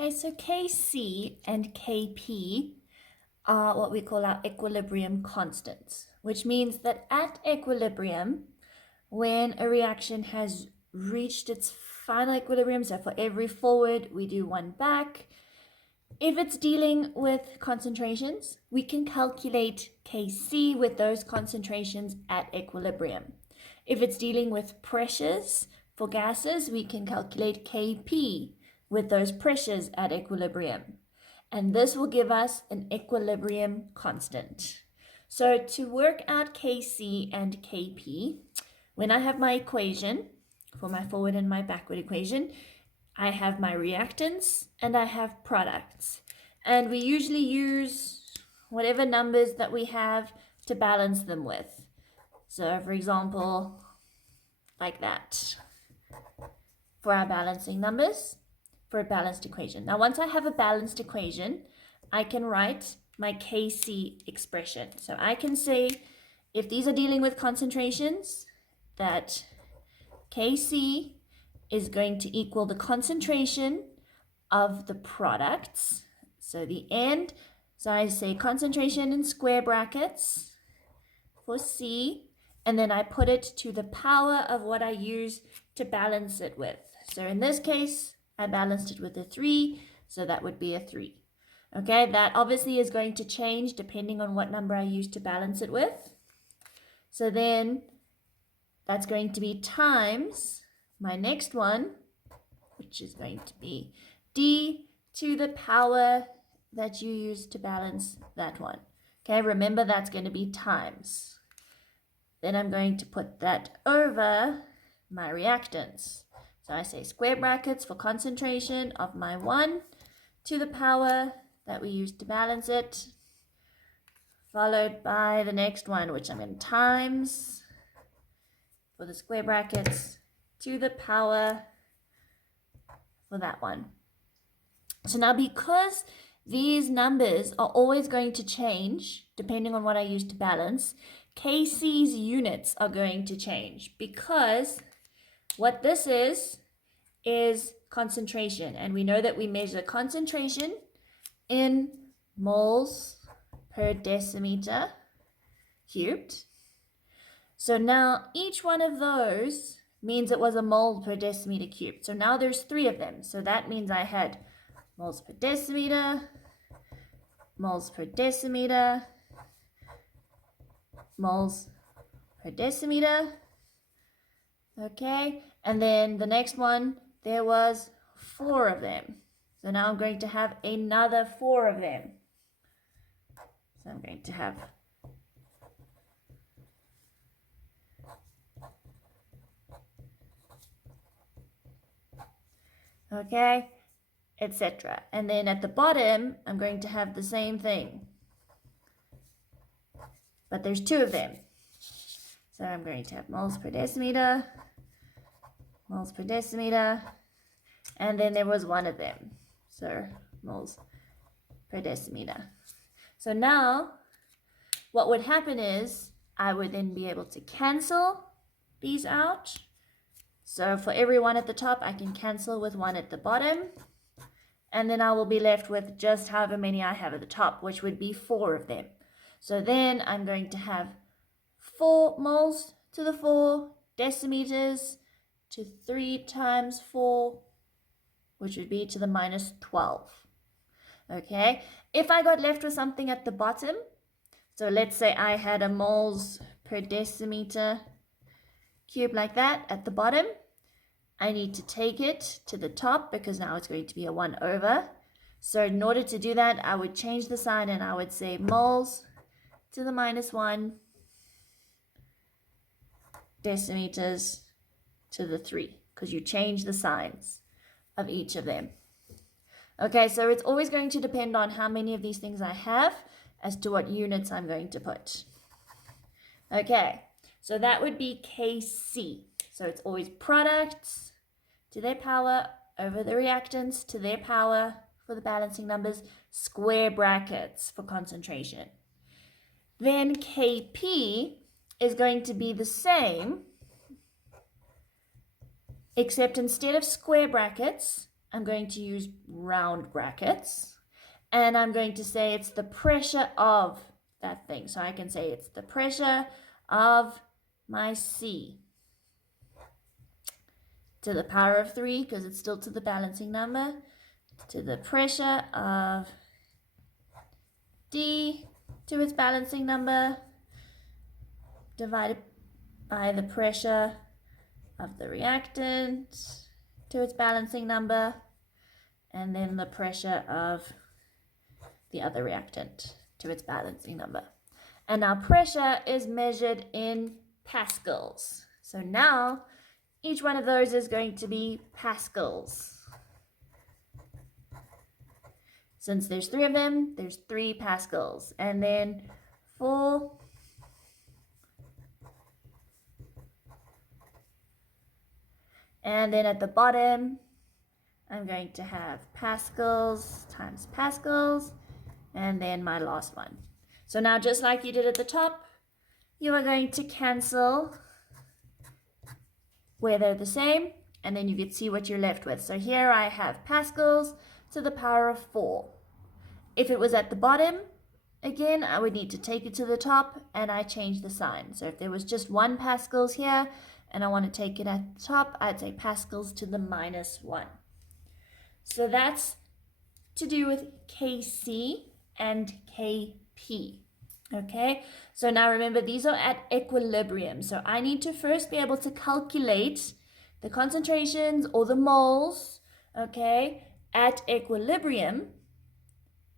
Okay, so Kc and Kp are what we call our equilibrium constants, which means that at equilibrium, when a reaction has reached its final equilibrium, so for every forward, we do one back. If it's dealing with concentrations, we can calculate Kc with those concentrations at equilibrium. If it's dealing with pressures for gases, we can calculate Kp with those pressures at equilibrium. And this will give us an equilibrium constant. So to work out Kc and Kp, when I have my equation for my forward and my backward equation, I have my reactants and I have products. And we usually use whatever numbers that we have to balance them with. So for example, like that for our balancing numbers for a balanced equation. Now, once I have a balanced equation, I can write my Kc expression. So I can say, if these are dealing with concentrations, that Kc is going to equal the concentration of the products. So the end, so I say concentration in square brackets for C, and then I put it to the power of what I use to balance it with. So in this case, I balanced it with a 3, so that would be a 3. Okay, that obviously is going to change depending on what number I use to balance it with. So then that's going to be times my next one, which is going to be d to the power that you use to balance that one. Okay, remember that's going to be times. Then I'm going to put that over my reactants. So I say square brackets for concentration of my 1 to the power that we use to balance it, followed by the next one, which I'm going to times for the square brackets to the power for that one. So now, because these numbers are always going to change depending on what I use to balance, Kc's units are going to change, because what this is concentration, and we know that we measure concentration in moles per decimeter cubed. So now each one of those means it was a mole per decimeter cubed. So now there's 3 of them. So that means I had moles per decimeter, moles per decimeter, moles per decimeter. Okay, and then the next one, there was 4 of them. So now I'm going to have another 4 of them. So I'm going to have okay, etc. And then at the bottom, I'm going to have the same thing, but there's 2 of them. So I'm going to have moles per decimeter, and then there was 1 of them. So moles per decimeter. So now what would happen is I would then be able to cancel these out. So for every 1 at the top, I can cancel with 1 at the bottom. And then I will be left with just however many I have at the top, which would be 4 of them. So then I'm going to have 4 moles to the 4 decimeters to 3 times 4, which would be to the minus 12. Okay, if I got left with something at the bottom, so let's say I had a moles per decimeter cube like that at the bottom, I need to take it to the top because now it's going to be a 1 over. So in order to do that, I would change the sign and I would say moles to the minus 1 decimeters to the 3, because you change the signs of each of them. Okay, so it's always going to depend on how many of these things I have as to what units I'm going to put. Okay, so that would be Kc. So it's always products to their power over the reactants to their power for the balancing numbers, square brackets for concentration. Then Kp is going to be the same, except instead of square brackets, I'm going to use round brackets, and I'm going to say it's the pressure of that thing. So I can say it's the pressure of my C to the power of 3, because it's still to the balancing number, to the pressure of D to its balancing number, divided by the pressure of the reactant to its balancing number, and then the pressure of the other reactant to its balancing number. And now pressure is measured in pascals. So now each one of those is going to be pascals. Since there's 3 of them, there's 3 pascals. And then for and then at the bottom, I'm going to have pascals times pascals, and then my last one. So now, just like you did at the top, you are going to cancel where they're the same, and then you can see what you're left with. So here I have pascals to the power of 4. If it was at the bottom, again, I would need to take it to the top, and I change the sign. So if there was just 1 pascals here, and I want to take it at the top, I'd say pascals to the -1. So that's to do with Kc and Kp. Okay, so now remember, these are at equilibrium. So I need to first be able to calculate the concentrations or the moles, okay, at equilibrium.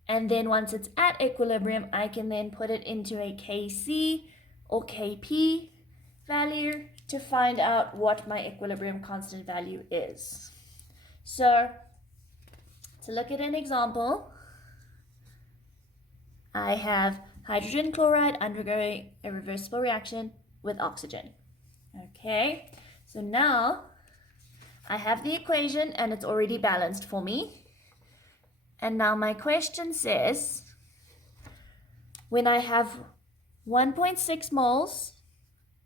And then once it's at equilibrium, I can then put it into a Kc or Kp value to find out what my equilibrium constant value is. So to look at an example, I have hydrogen chloride undergoing a reversible reaction with oxygen. Okay, so now I have the equation and it's already balanced for me. And now my question says, when I have 1.6 moles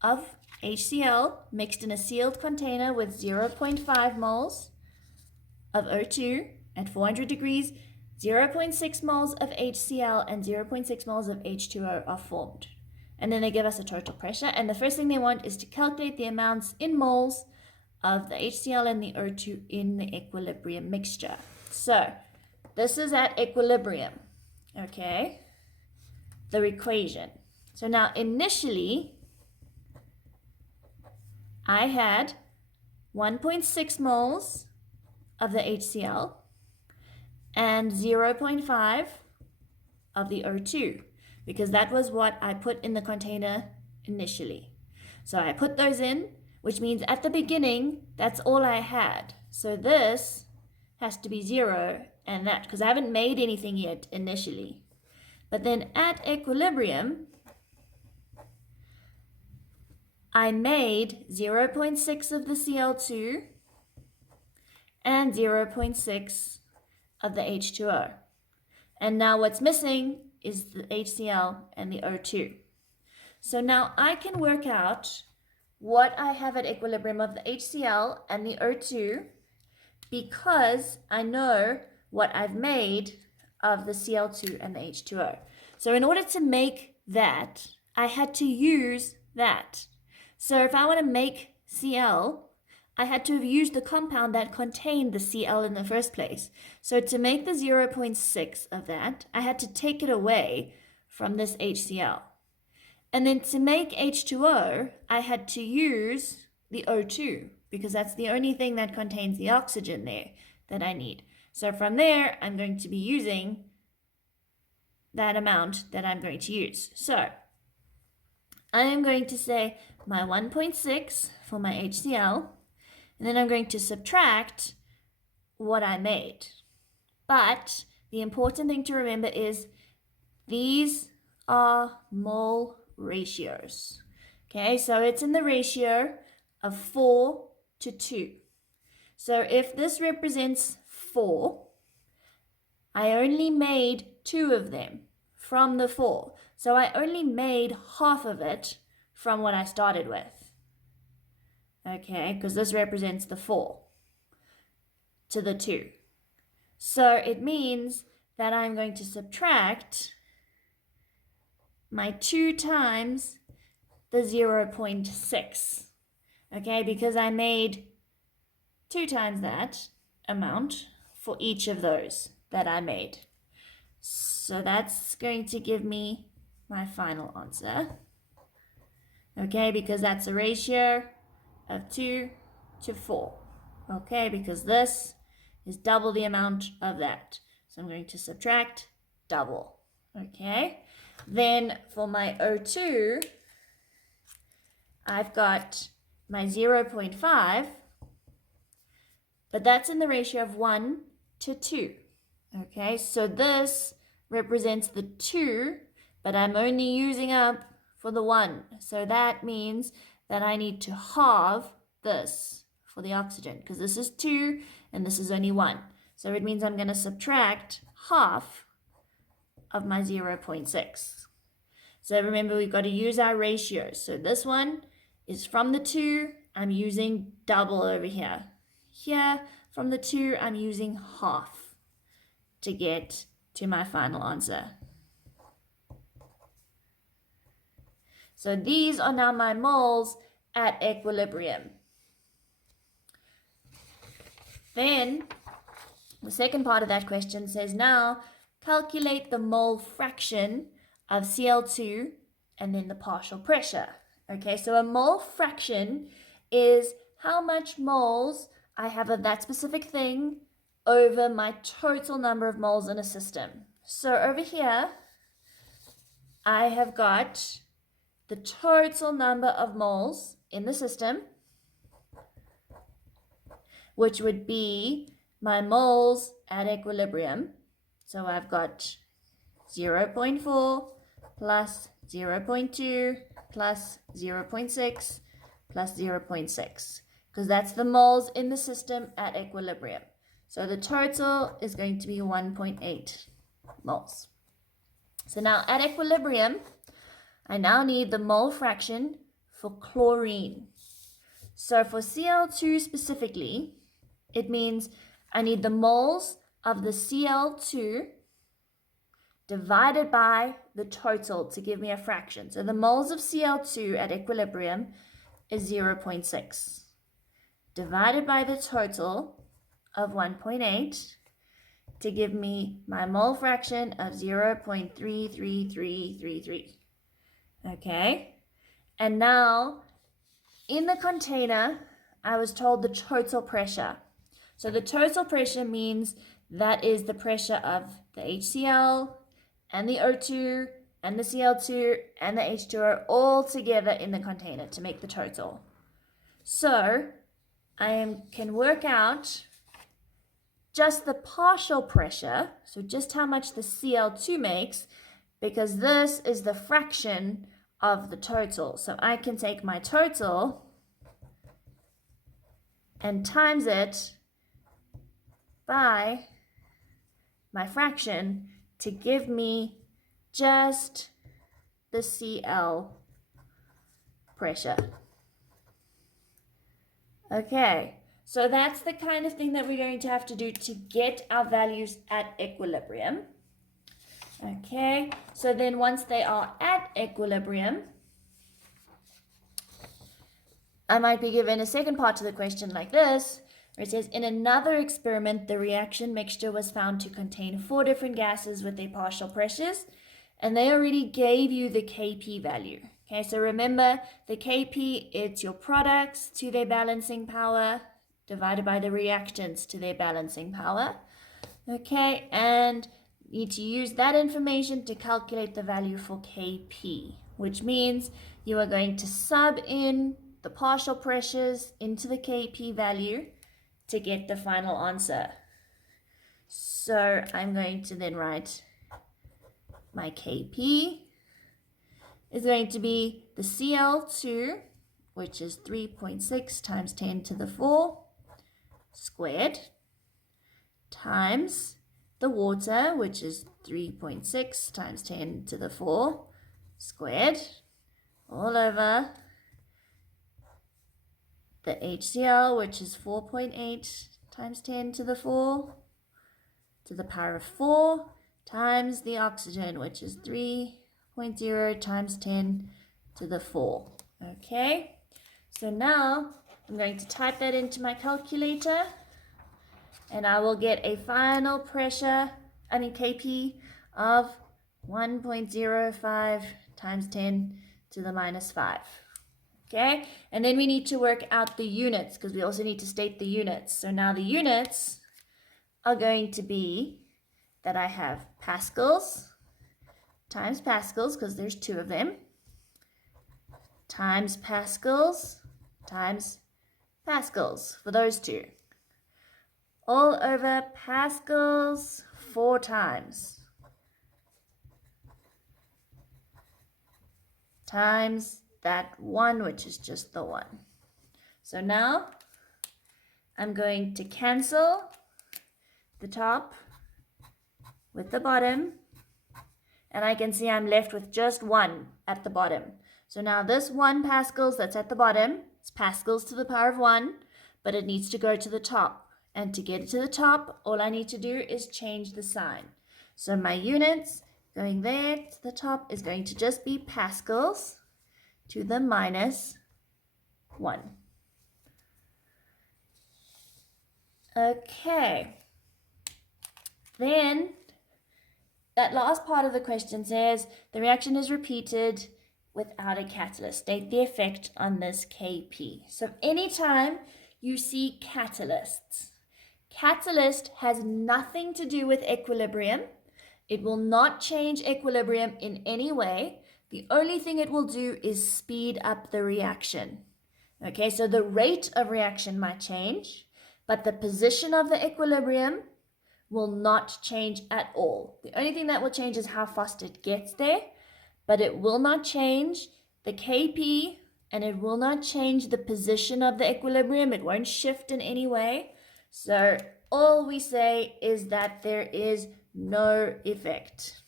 of HCl mixed in a sealed container with 0.5 moles of O2 at 400 degrees, 0.6 moles of HCl and 0.6 moles of H2O are formed. And then they give us a total pressure. And the first thing they want is to calculate the amounts in moles of the HCl and the O2 in the equilibrium mixture. So this is at equilibrium, okay, the equation. So now initially, I had 1.6 moles of the HCl and 0.5 of the O2, because that was what I put in the container initially. So I put those in, which means at the beginning, that's all I had. So this has to be 0 and that, because I haven't made anything yet initially. But then at equilibrium, I made 0.6 of the Cl2 and 0.6 of the H2O. And now what's missing is the HCl and the O2. So now I can work out what I have at equilibrium of the HCl and the O2 because I know what I've made of the Cl2 and the H2O. So in order to make that, I had to use that. So if I want to make Cl, I had to have used the compound that contained the Cl in the first place. So to make the 0.6 of that, I had to take it away from this HCl. And then to make H2O, I had to use the O2 because that's the only thing that contains the oxygen there that I need. So from there, I'm going to be using that amount that I'm going to use. So I am going to say my 1.6 for my HCl, and then I'm going to subtract what I made. But the important thing to remember is these are mole ratios. Okay, so it's in the ratio of 4 to 2. So if this represents 4, I only made 2 of them from the 4. So I only made half of it from what I started with. Okay, because this represents the 4 to the 2. So it means that I'm going to subtract my 2 times the 0.6. Okay, because I made 2 times that amount for each of those that I made. So that's going to give me my final answer. Okay, because that's a ratio of 2 to 4. Okay, because this is double the amount of that. So I'm going to subtract double. Okay, then for my O2, I've got my 0.5, but that's in the ratio of 1 to 2. Okay, so this represents the 2, but I'm only using up for the 1. So that means that I need to halve this for the oxygen, because this is 2 and this is only 1. So it means I'm going to subtract half of my 0.6. So remember, we've got to use our ratios. So this one is from the 2, I'm using double over here. Here, from the 2, I'm using half to get to my final answer. So these are now my moles at equilibrium. Then the second part of that question says, now calculate the mole fraction of Cl2 and then the partial pressure. Okay, so a mole fraction is how much moles I have of that specific thing over my total number of moles in a system. So over here, I have got the total number of moles in the system, which would be my moles at equilibrium. So I've got 0.4 plus 0.2 plus 0.6 plus 0.6, because that's the moles in the system at equilibrium. So the total is going to be 1.8 moles. So now at equilibrium, I now need the mole fraction for chlorine. So for Cl2 specifically, it means I need the moles of the Cl2 divided by the total to give me a fraction. So the moles of Cl2 at equilibrium is 0.6 divided by the total of 1.8 to give me my mole fraction of 0.33333. Okay, and now in the container, I was told the total pressure. So the total pressure means that is the pressure of the HCl and the O2 and the Cl2 and the H2O all together in the container to make the total. So I can work out just the partial pressure, so just how much the Cl2 makes, because this is the fraction of the total. So I can take my total and times it by my fraction to give me just the Cl pressure. Okay, so that's the kind of thing that we're going to have to do to get our values at equilibrium. Okay, so then once they are at equilibrium, I might be given a second part to the question like this, where it says, in another experiment, the reaction mixture was found to contain 4 different gases with their partial pressures, and they already gave you the Kp value. Okay, so remember, the Kp, it's your products to their balancing power divided by the reactants to their balancing power. Okay, and need to use that information to calculate the value for Kp, which means you are going to sub in the partial pressures into the Kp value to get the final answer. So I'm going to then write my Kp is going to be the Cl2, which is 3.6 times 10 to the 4 squared, times the water, which is 3.6 times 10 to the 4 squared, all over the HCl, which is 4.8 times 10 to the 4 to the power of 4 times the oxygen, which is 3.0 times 10 to the 4. Okay, so now I'm going to type that into my calculator, and I will get a final pressure, Kp, of 1.05 times 10 to the minus 5. Okay, and then we need to work out the units, because we also need to state the units. So now the units are going to be that I have pascals times pascals, because there's 2 of them, times pascals times pascals for those 2, all over pascals 4 times that 1, which is just the 1. So now I'm going to cancel the top with the bottom, and I can see I'm left with just 1 at the bottom. So now this 1 pascals that's at the bottom, it's pascals to the power of 1, but it needs to go to the top. And to get it to the top, all I need to do is change the sign. So my units going there to the top is going to just be pascals to the minus 1. Okay. Then that last part of the question says the reaction is repeated without a catalyst. State the effect on this Kp. So anytime you see catalyst has nothing to do with equilibrium. It will not change equilibrium in any way. The only thing it will do is speed up the reaction. Okay, so the rate of reaction might change, but the position of the equilibrium will not change at all. The only thing that will change is how fast it gets there, but it will not change the Kp, and it will not change the position of the equilibrium. It won't shift in any way. So all we say is that there is no effect.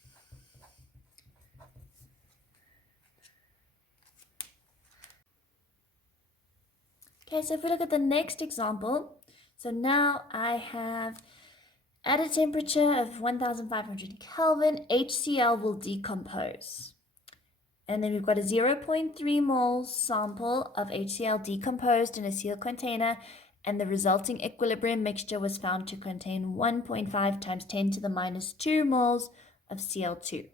Okay, so if we look at the next example, so now I have at a temperature of 1500 Kelvin, HCl will decompose. And then we've got a 0.3 moles sample of HCl decomposed in a sealed container, and the resulting equilibrium mixture was found to contain 1.5 times 10 to the minus 2 moles of Cl2.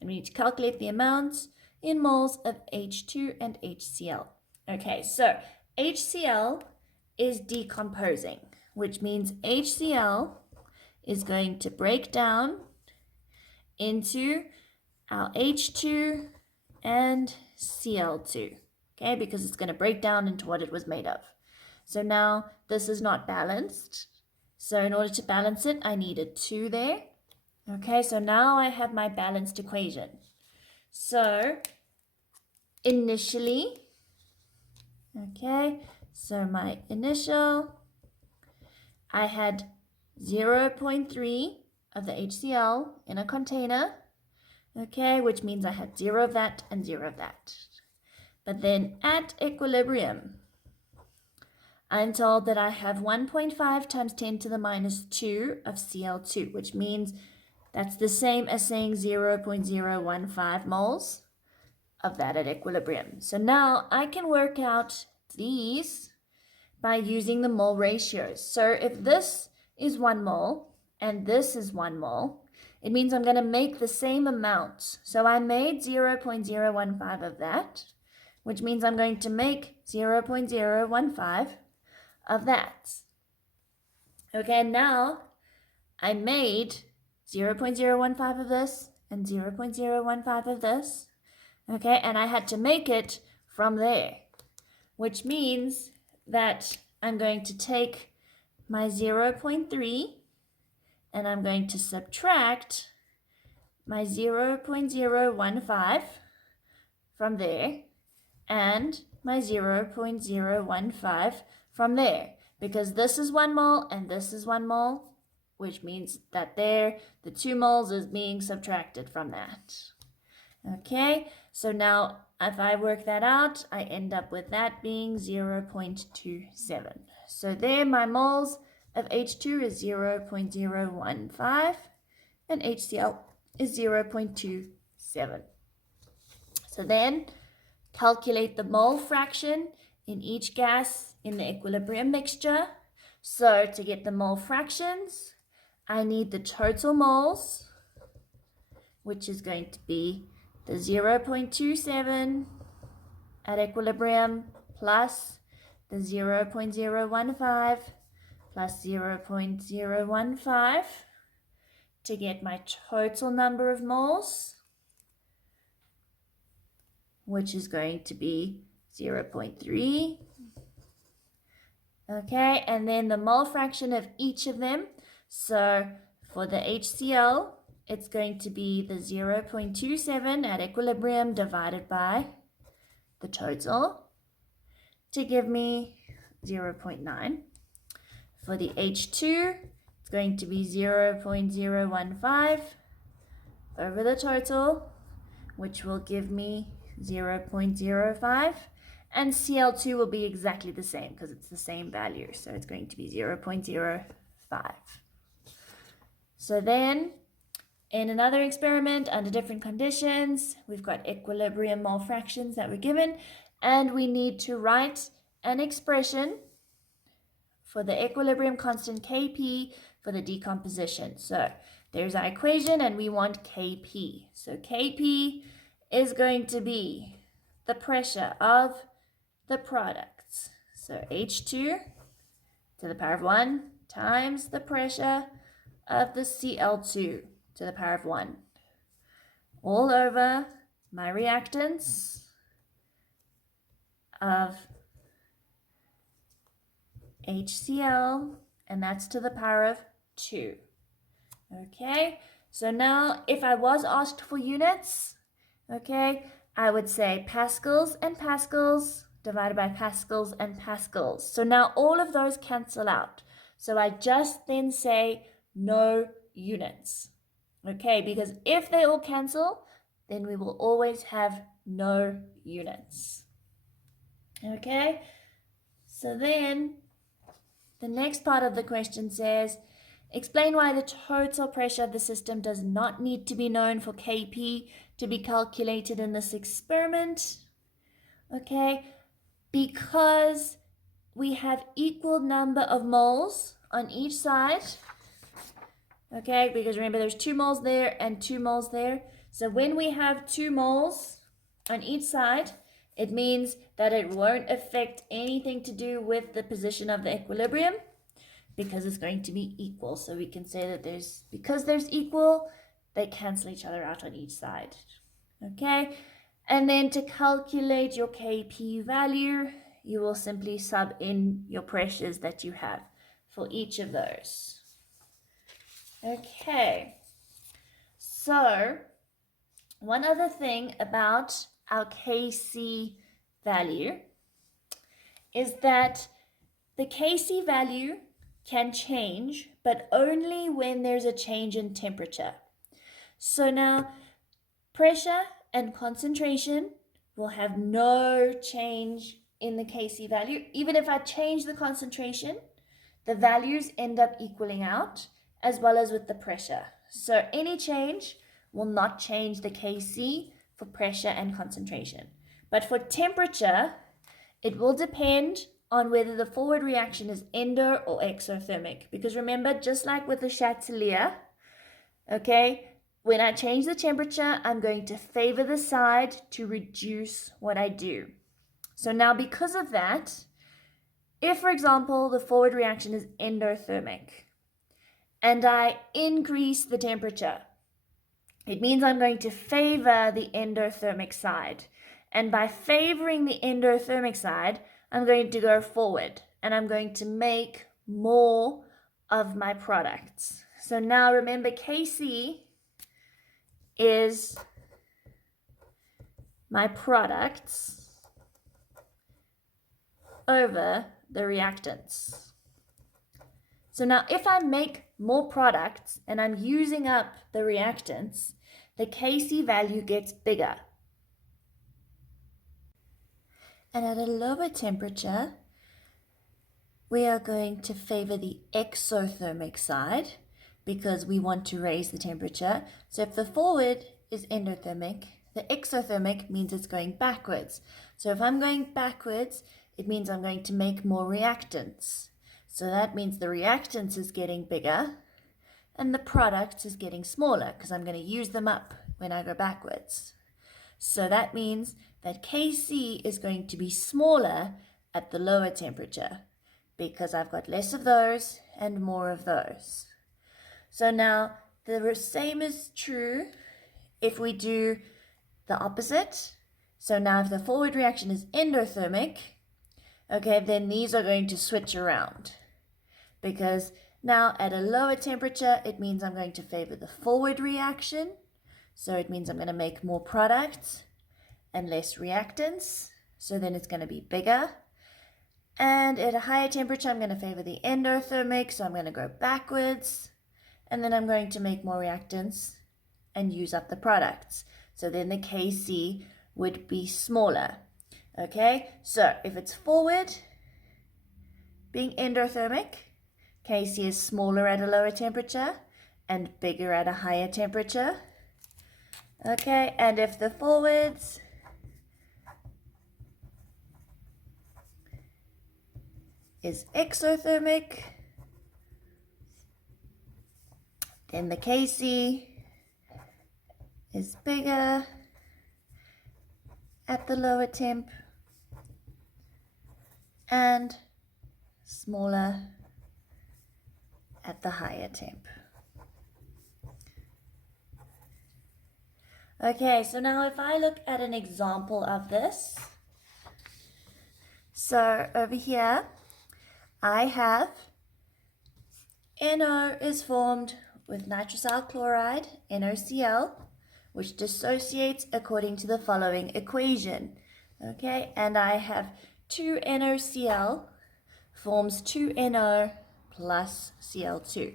And we need to calculate the amounts in moles of H2 and HCl. Okay, so HCl is decomposing, which means HCl is going to break down into our H2 and Cl2, okay, because it's going to break down into what it was made of. So now this is not balanced. So in order to balance it, I need a 2 there. Okay, so now I have my balanced equation. So initially, okay, so my initial, I had 0.3 of the HCl in a container, okay, which means I had 0 of that and 0 of that. But then at equilibrium, I'm told that I have 1.5 times 10 to the minus 2 of Cl2, which means that's the same as saying 0.015 moles of that at equilibrium. So now I can work out these by using the mole ratios. So if this is 1 mole and this is 1 mole, it means I'm going to make the same amount. So I made 0.015 of that, which means I'm going to make 0.015 of that. Okay, now I made 0.015 of this and 0.015 of this. Okay, and I had to make it from there, which means that I'm going to take my 0.3 and I'm going to subtract my 0.015 from there and my 0.015 from there, because this is 1 mole and this is 1 mole, which means that there, the 2 moles is being subtracted from that. Okay, so now if I work that out, I end up with that being 0.27. So there my moles of H2 is 0.015 and HCl is 0.27. So then calculate the mole fraction in each gas in the equilibrium mixture. So to get the mole fractions, I need the total moles, which is going to be the 0.27 at equilibrium plus the 0.015 plus 0.015 to get my total number of moles, which is going to be 0.3. Okay, and then the mole fraction of each of them. So for the HCl, it's going to be the 0.27 at equilibrium divided by the total to give me 0.9. For the H2, it's going to be 0.015 over the total, which will give me 0.05. And Cl2 will be exactly the same because it's the same value. So it's going to be 0.05. So then, in another experiment under different conditions, we've got equilibrium mole fractions that were given, and we need to write an expression for the equilibrium constant Kp for the decomposition. So there's our equation, and we want Kp. So Kp is going to be the pressure of the products. So H2 to the power of 1 times the pressure of the Cl2 to the power of 1 all over my reactants of HCl, and that's to the power of 2. Okay, so now if I was asked for units, okay, I would say pascals and pascals divided by pascals and pascals. So now all of those cancel out. So I just then say no units. Okay, because if they all cancel, then we will always have no units. Okay, so then the next part of the question says, explain why the total pressure of the system does not need to be known for Kp to be calculated in this experiment. Okay, because we have equal number of moles on each side. Okay, because remember there's 2 moles there and 2 moles there. So when we have 2 moles on each side, it means that it won't affect anything to do with the position of the equilibrium because it's going to be equal. So we can say that because there's equal, they cancel each other out on each side. Okay, and then to calculate your Kp value, you will simply sub in your pressures that you have for each of those. Okay, so one other thing about our Kc value is that the Kc value can change, but only when there's a change in temperature. So now pressure and concentration will have no change in the Kc value. Even if I change the concentration, the values end up equaling out, as well as with the pressure. So any change will not change the Kc for pressure and concentration. But for temperature, it will depend on whether the forward reaction is endo or exothermic. Because remember, just like with the Chatelier, okay, when I change the temperature, I'm going to favor the side to reduce what I do. So now because of that, if, for example, the forward reaction is endothermic and I increase the temperature, it means I'm going to favor the endothermic side. And by favoring the endothermic side, I'm going to go forward and I'm going to make more of my products. So now remember, Kc is my products over the reactants. So now if I make more products and I'm using up the reactants, the Kc value gets bigger. And at a lower temperature, we are going to favor the exothermic side because we want to raise the temperature. So if the forward is endothermic, the exothermic means it's going backwards. So if I'm going backwards, it means I'm going to make more reactants. So that means the reactants is getting bigger and the product is getting smaller because I'm going to use them up when I go backwards. So that means that Kc is going to be smaller at the lower temperature because I've got less of those and more of those. So now the same is true if we do the opposite. So now if the forward reaction is endothermic, okay, then these are going to switch around because now at a lower temperature, it means I'm going to favor the forward reaction. So it means I'm going to make more products and less reactants. So then it's going to be bigger. And at a higher temperature, I'm going to favor the endothermic. So I'm going to go backwards. And then I'm going to make more reactants and use up the products. So then the Kc would be smaller. Okay, so if it's forward, being endothermic, Kc is smaller at a lower temperature and bigger at a higher temperature. Okay, and if the forwards is exothermic, then the Kc is bigger at the lower temp and smaller at the higher temp. Okay, so now if I look at an example of this, so over here I have NO is formed with nitrosyl chloride, NOCl, which dissociates according to the following equation. Okay, and I have 2 NOCl forms 2NO plus Cl2.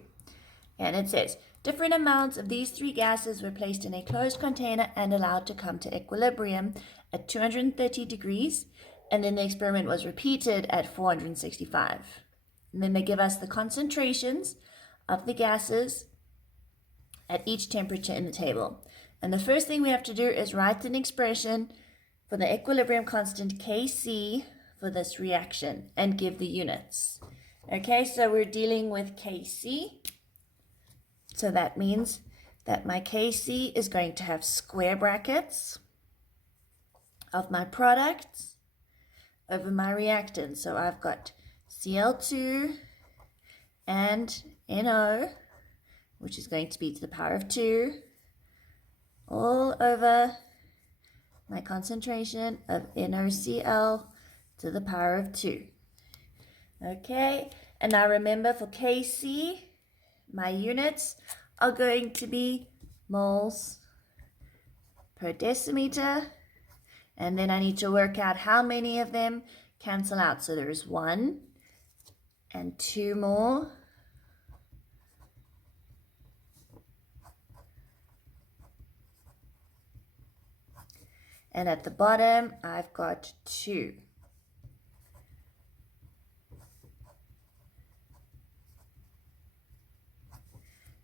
And it says, different amounts of these 3 gases were placed in a closed container and allowed to come to equilibrium at 230 degrees, and then the experiment was repeated at 465. And then they give us the concentrations of the gases at each temperature in the table. And the first thing we have to do is write an expression for the equilibrium constant Kc for this reaction and give the units. Okay, so we're dealing with Kc. So that means that my Kc is going to have square brackets of my products over my reactants. So I've got Cl2 and NO, which is going to be to the power of 2, all over my concentration of NOCl to the power of 2. Okay, and now remember for Kc, my units are going to be moles per decimeter, and then I need to work out how many of them cancel out. So there's 1 and 2 more. And at the bottom, I've got 2.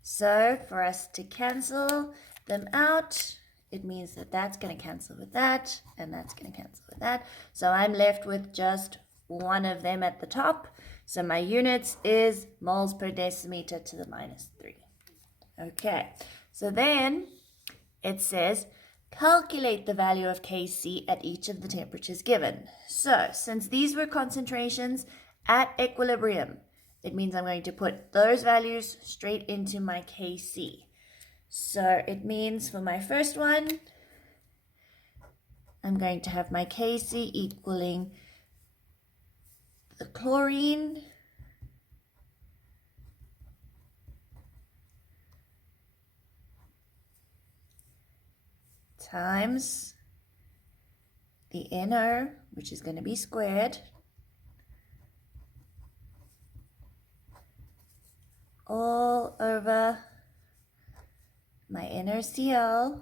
So for us to cancel them out, it means that that's going to cancel with that, and that's going to cancel with that. So I'm left with just one of them at the top. So my units is moles per decimeter to the minus 3. Okay, so then it says, calculate the value of Kc at each of the temperatures given. So since these were concentrations at equilibrium, it means I'm going to put those values straight into my Kc. So it means for my first one, I'm going to have my Kc equaling the chlorine times the NO, which is going to be squared, all over my NOCl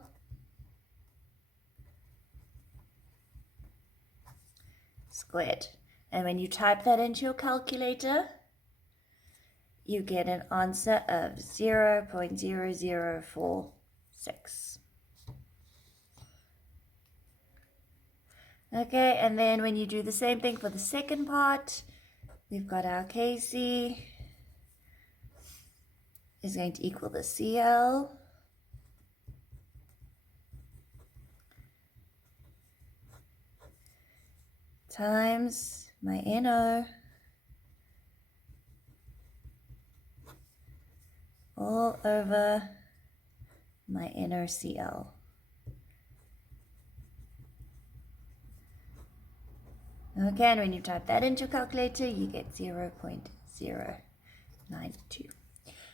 squared. And when you type that into your calculator, you get an answer of 0.0046. Okay, and then when you do the same thing for the second part, we've got our Kc is going to equal the Cl times my NO all over my NaCl. Okay, and when you type that into your calculator, you get 0.092.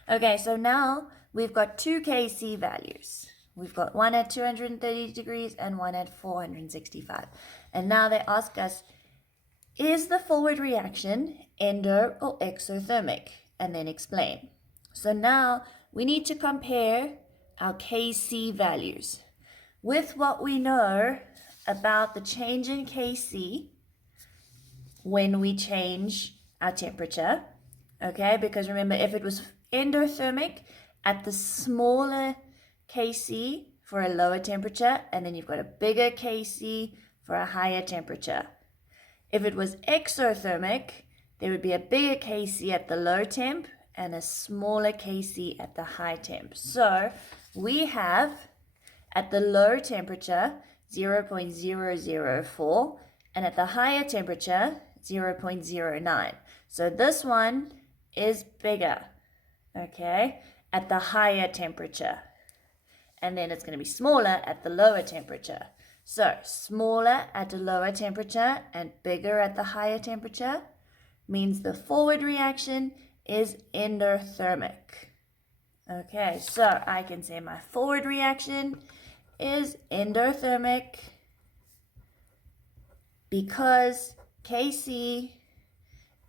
Okay, so now we've got two Kc values. We've got one at 230 degrees and one at 465. And now they ask us, is the forward reaction endo or exothermic? And then explain. So now we need to compare our Kc values with what we know about the change in Kc when we change our temperature. Okay, because remember, if it was endothermic at the smaller Kc for a lower temperature, and then you've got a bigger Kc for a higher temperature. If it was exothermic, there would be a bigger Kc at the low temp and a smaller Kc at the high temp. So we have at the low temperature 0.004 and at the higher temperature 0.09. So this one is bigger, okay, at the higher temperature. And then it's going to be smaller at the lower temperature. So smaller at a lower temperature and bigger at the higher temperature means the forward reaction is endothermic. Okay, so I can say my forward reaction is endothermic because Kc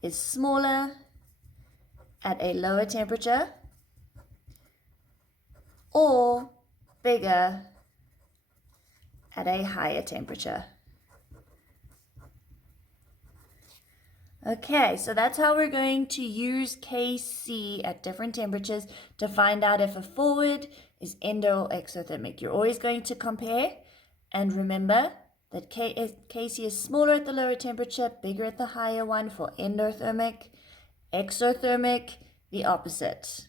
is smaller at a lower temperature or bigger at a higher temperature. Okay, so that's how we're going to use Kc at different temperatures to find out if a forward is endo or exothermic. You're always going to compare, and remember that Kc is smaller at the lower temperature, bigger at the higher one for endothermic. Exothermic, the opposite.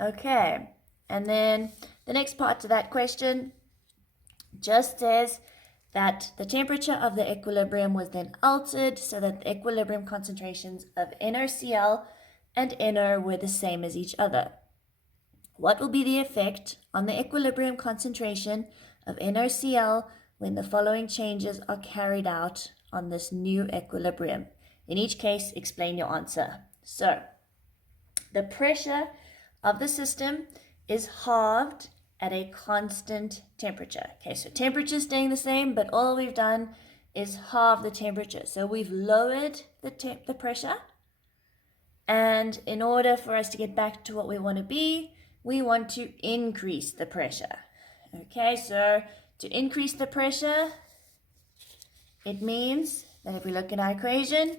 Okay, and then the next part to that question just says that the temperature of the equilibrium was then altered so that the equilibrium concentrations of NaCl and NO were the same as each other. What will be the effect on the equilibrium concentration of NaCl when the following changes are carried out on this new equilibrium? In each case, explain your answer. So, the pressure of the system is halved at a constant temperature. Okay, so temperature is staying the same, but all we've done is halve the temperature. So we've lowered the pressure, and in order for us to get back to what we want to be, we want to increase the pressure. Okay, so to increase the pressure, it means that if we look at our equation,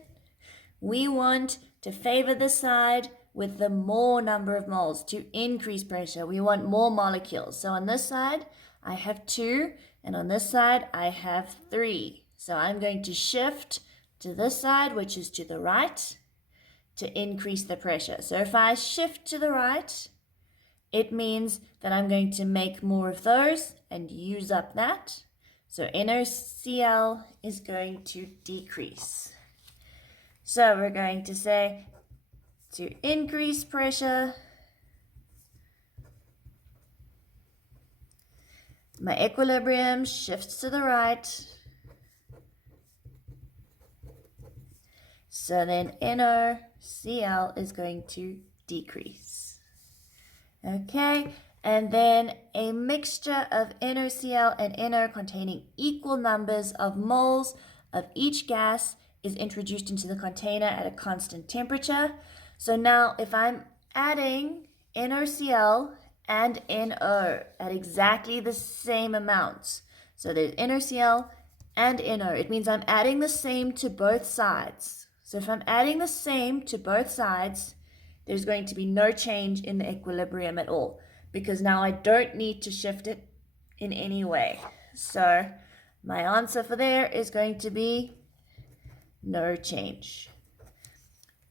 we want to favor the side with the more number of moles. To increase pressure, we want more molecules. So on this side, I have 2, and on this side, I have 3. So I'm going to shift to this side, which is to the right, to increase the pressure. So if I shift to the right, it means that I'm going to make more of those and use up that. So NaCl is going to decrease. So we're going to say, to increase pressure, my equilibrium shifts to the right. So then NaCl is going to decrease. Okay, and then a mixture of NaCl and NO containing equal numbers of moles of each gas is introduced into the container at a constant temperature. So now if I'm adding NaCl and NO at exactly the same amounts, so there's NaCl and NO. It means I'm adding the same to both sides. So if I'm adding the same to both sides, there's going to be no change in the equilibrium at all, because now I don't need to shift it in any way. So my answer for there is going to be no change.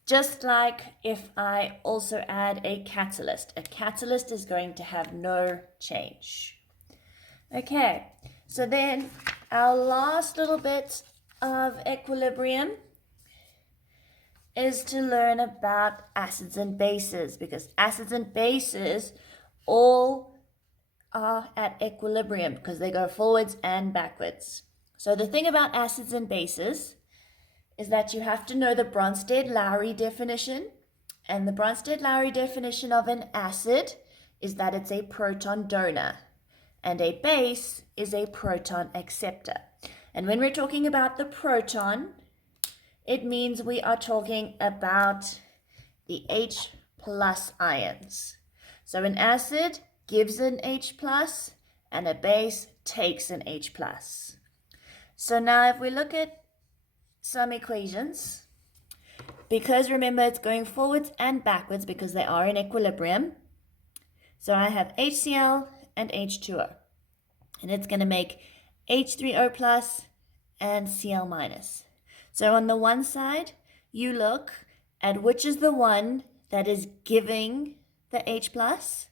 Just like if I also add a catalyst is going to have no change. Okay, so then our last little bit of equilibrium is to learn about acids and bases, because acids and bases all are at equilibrium because they go forwards and backwards. So the thing about acids and bases is that you have to know the Bronsted-Lowry definition. And the Bronsted-Lowry definition of an acid is that it's a proton donor, and a base is a proton acceptor. And when we're talking about the proton, it means we are talking about the H plus ions. So an acid gives an H plus, and a base takes an H plus. So now if we look at some equations, because remember it's going forwards and backwards because they are in equilibrium. So I have HCl and H2O, and it's going to make H3O plus and Cl minus. So on the one side, you look at which is the one that is giving the H plus,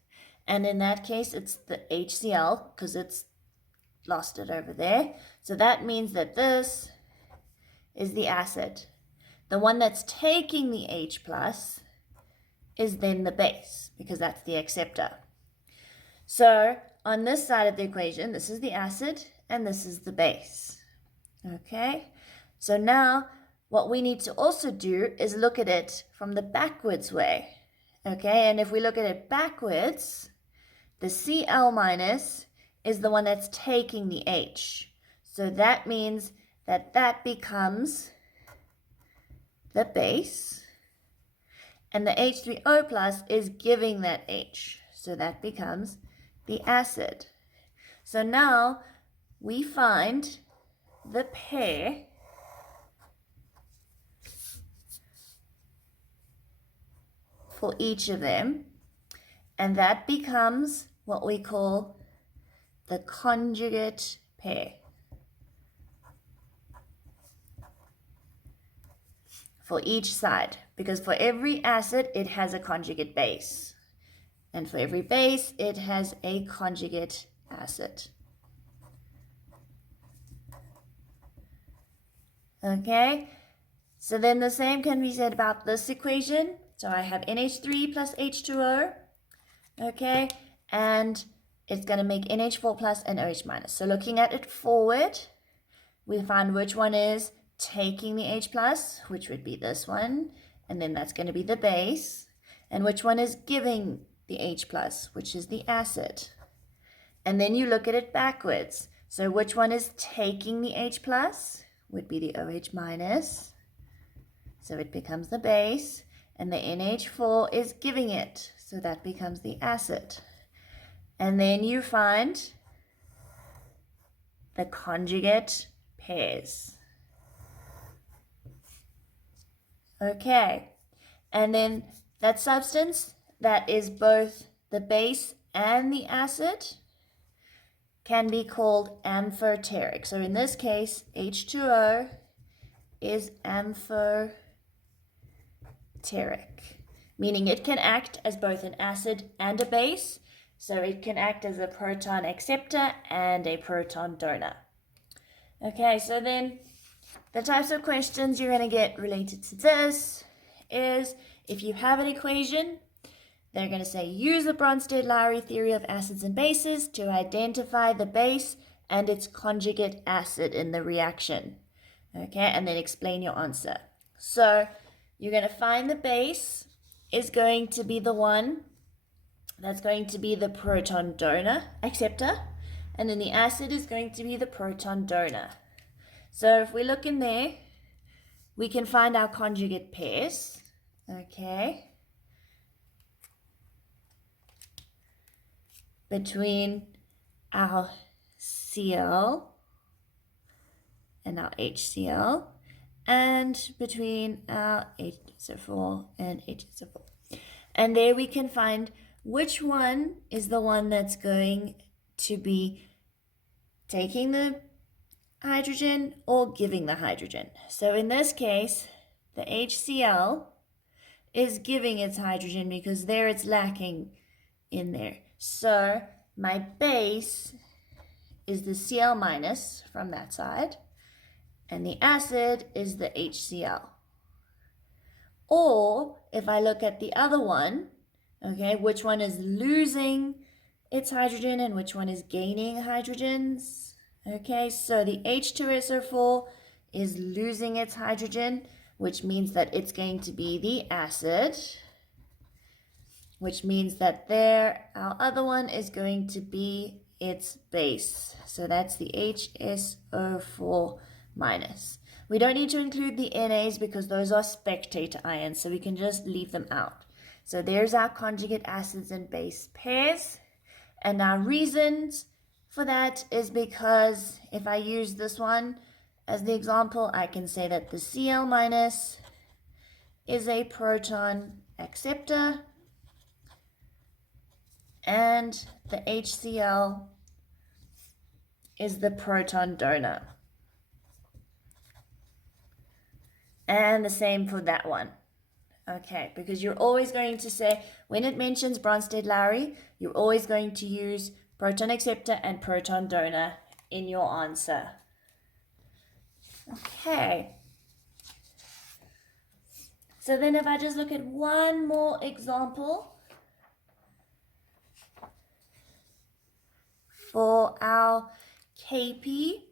and in that case it's the HCl because it's lost it over there. So that means that this is the acid. The one that's taking the H plus is then the base, because that's the acceptor. So on this side of the equation, this is the acid and this is the base. Okay, so now what we need to also do is look at it from the backwards way. Okay, and if we look at it backwards, the Cl minus is the one that's taking the H. So that means that that becomes the base, and the H3O plus is giving that H. So that becomes the acid. So now we find the pair for each of them, and that becomes what we call the conjugate pair for each side, because for every acid it has a conjugate base, and for every base it has a conjugate acid. Okay, so then the same can be said about this equation. So I have NH3 plus H2O, okay, and it's going to make NH4 plus and OH minus. So looking at it forward, we find which one is taking the H plus, which would be this one, and then that's going to be the base, and which one is giving the H plus, which is the acid. And then you look at it backwards. So which one is taking the H plus would be the OH minus, so it becomes the base, and the NH4 is giving it, so that becomes the acid. And then you find the conjugate pairs. Okay, and then that substance that is both the base and the acid can be called amphoteric. So in this case, H2O is amphoteric, meaning it can act as both an acid and a base. So it can act as a proton acceptor and a proton donor. Okay, so then the types of questions you're going to get related to this is, if you have an equation, they're going to say, use the Bronsted-Lowry theory of acids and bases to identify the base and its conjugate acid in the reaction. Okay, and then explain your answer. So you're going to find the base is going to be the one that's going to be the proton donor, acceptor, and then the acid is going to be the proton donor. So if we look in there, we can find our conjugate pairs, okay, between our Cl and our HCl, and between our HSO4 and HSO4. And there we can find which one is the one that's going to be taking the hydrogen or giving the hydrogen. So in this case, the HCl is giving its hydrogen because there it's lacking in there. So my base is the Cl minus from that side, and the acid is the HCl. Or if I look at the other one, okay, which one is losing its hydrogen and which one is gaining hydrogens? Okay, so the H2SO4 is losing its hydrogen, which means that it's going to be the acid, which means that there, our other one is going to be its base. So that's the HSO4 minus. We don't need to include the NAs because those are spectator ions, so we can just leave them out. So there's our conjugate acids and base pairs. And our reasons for that is because if I use this one as the example, I can say that the Cl minus is a proton acceptor and the HCl is the proton donor. And the same for that one. Okay, because you're always going to say, when it mentions Bronsted-Lowry, you're always going to use proton acceptor and proton donor in your answer. Okay. So then if I just look at one more example for our KP,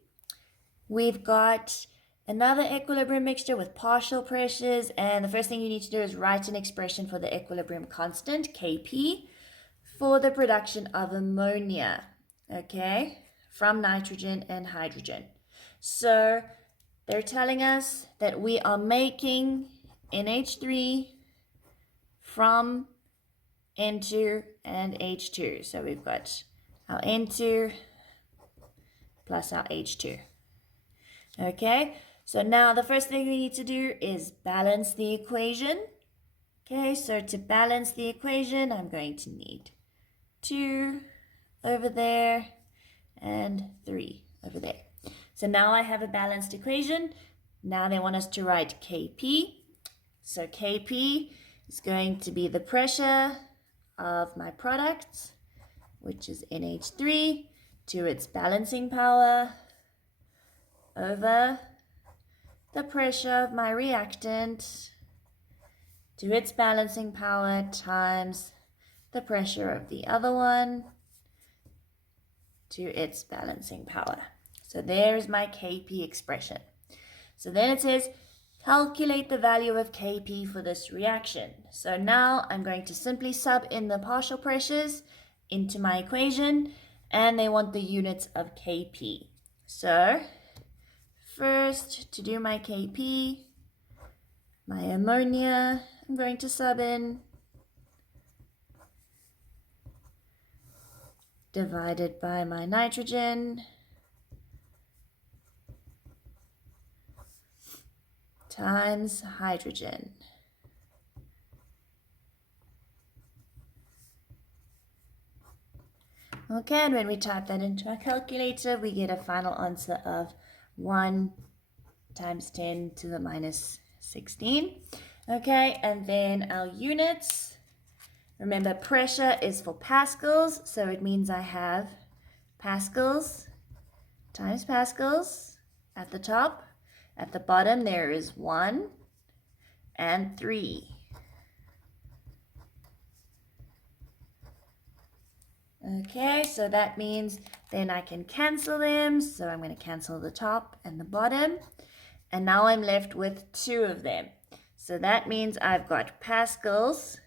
we've got another equilibrium mixture with partial pressures, and the first thing you need to do is write an expression for the equilibrium constant, Kp, for the production of ammonia, okay, from nitrogen and hydrogen. So they're telling us that we are making NH3 from N2 and H2. So we've got our N2 plus our H2. Okay, so now the first thing we need to do is balance the equation. Okay, so to balance the equation, I'm going to need 2 over there and 3 over there. So now I have a balanced equation. Now they want us to write Kp. So Kp is going to be the pressure of my product, which is NH3, to its balancing power over the pressure of my reactant to its balancing power times the pressure of the other one to its balancing power. So there's my Kp expression. So then it says, calculate the value of Kp for this reaction. So now I'm going to simply sub in the partial pressures into my equation, and they want the units of Kp. So first, to do my Kp, my ammonia, I'm going to sub in divided by my nitrogen times hydrogen. Okay, and when we type that into our calculator, we get a final answer of 1 times 10 to the minus 16. Okay, and then our units. Remember, pressure is for pascals, so it means I have pascals times pascals at the top. At the bottom, there is 1 and 3. Okay, so that means then I can cancel them. So I'm going to cancel the top and the bottom. And now I'm left with 2 of them. So that means I've got pascals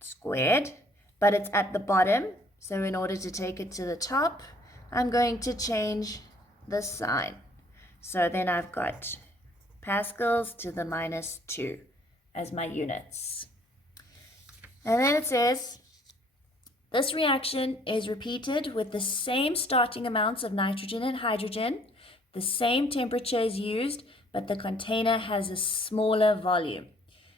squared, but it's at the bottom. So in order to take it to the top, I'm going to change the sign. So then I've got pascals to the minus 2 as my units. And then it says, this reaction is repeated with the same starting amounts of nitrogen and hydrogen The same temperature is used, but the container has a smaller volume.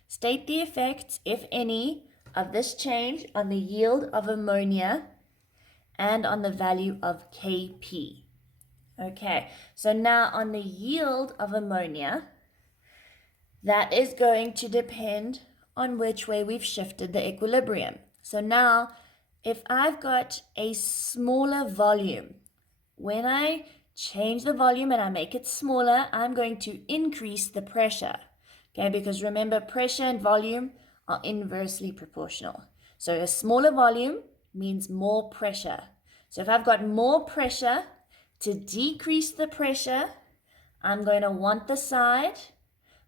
State the effects, if any, of this change on the yield of ammonia and on the value of Kp. Okay, so now on the yield of ammonia, that is going to depend on which way we've shifted the equilibrium. So now, if I've got a smaller volume, when I change the volume and I make it smaller, I'm going to increase the pressure. Okay, because remember, pressure and volume are inversely proportional. So a smaller volume means more pressure. So if I've got more pressure, to decrease the pressure, I'm going to want the side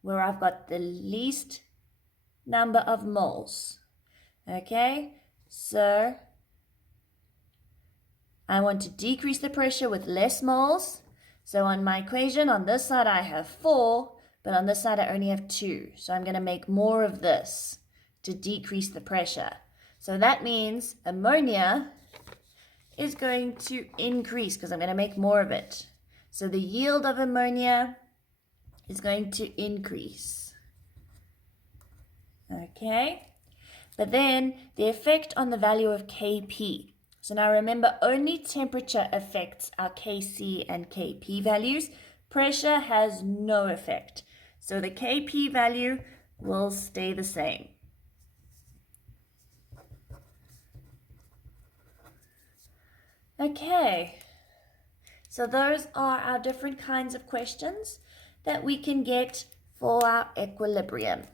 where I've got the least number of moles. Okay, so I want to decrease the pressure with less moles. So on my equation, on this side I have 4, but on this side I only have 2. So I'm going to make more of this to decrease the pressure. So that means ammonia is going to increase because I'm going to make more of it. So the yield of ammonia is going to increase. Okay, but then the effect on the value of Kp. So now remember, only temperature affects our Kc and Kp values. Pressure has no effect. So the Kp value will stay the same. Okay, so those are our different kinds of questions that we can get for our equilibrium.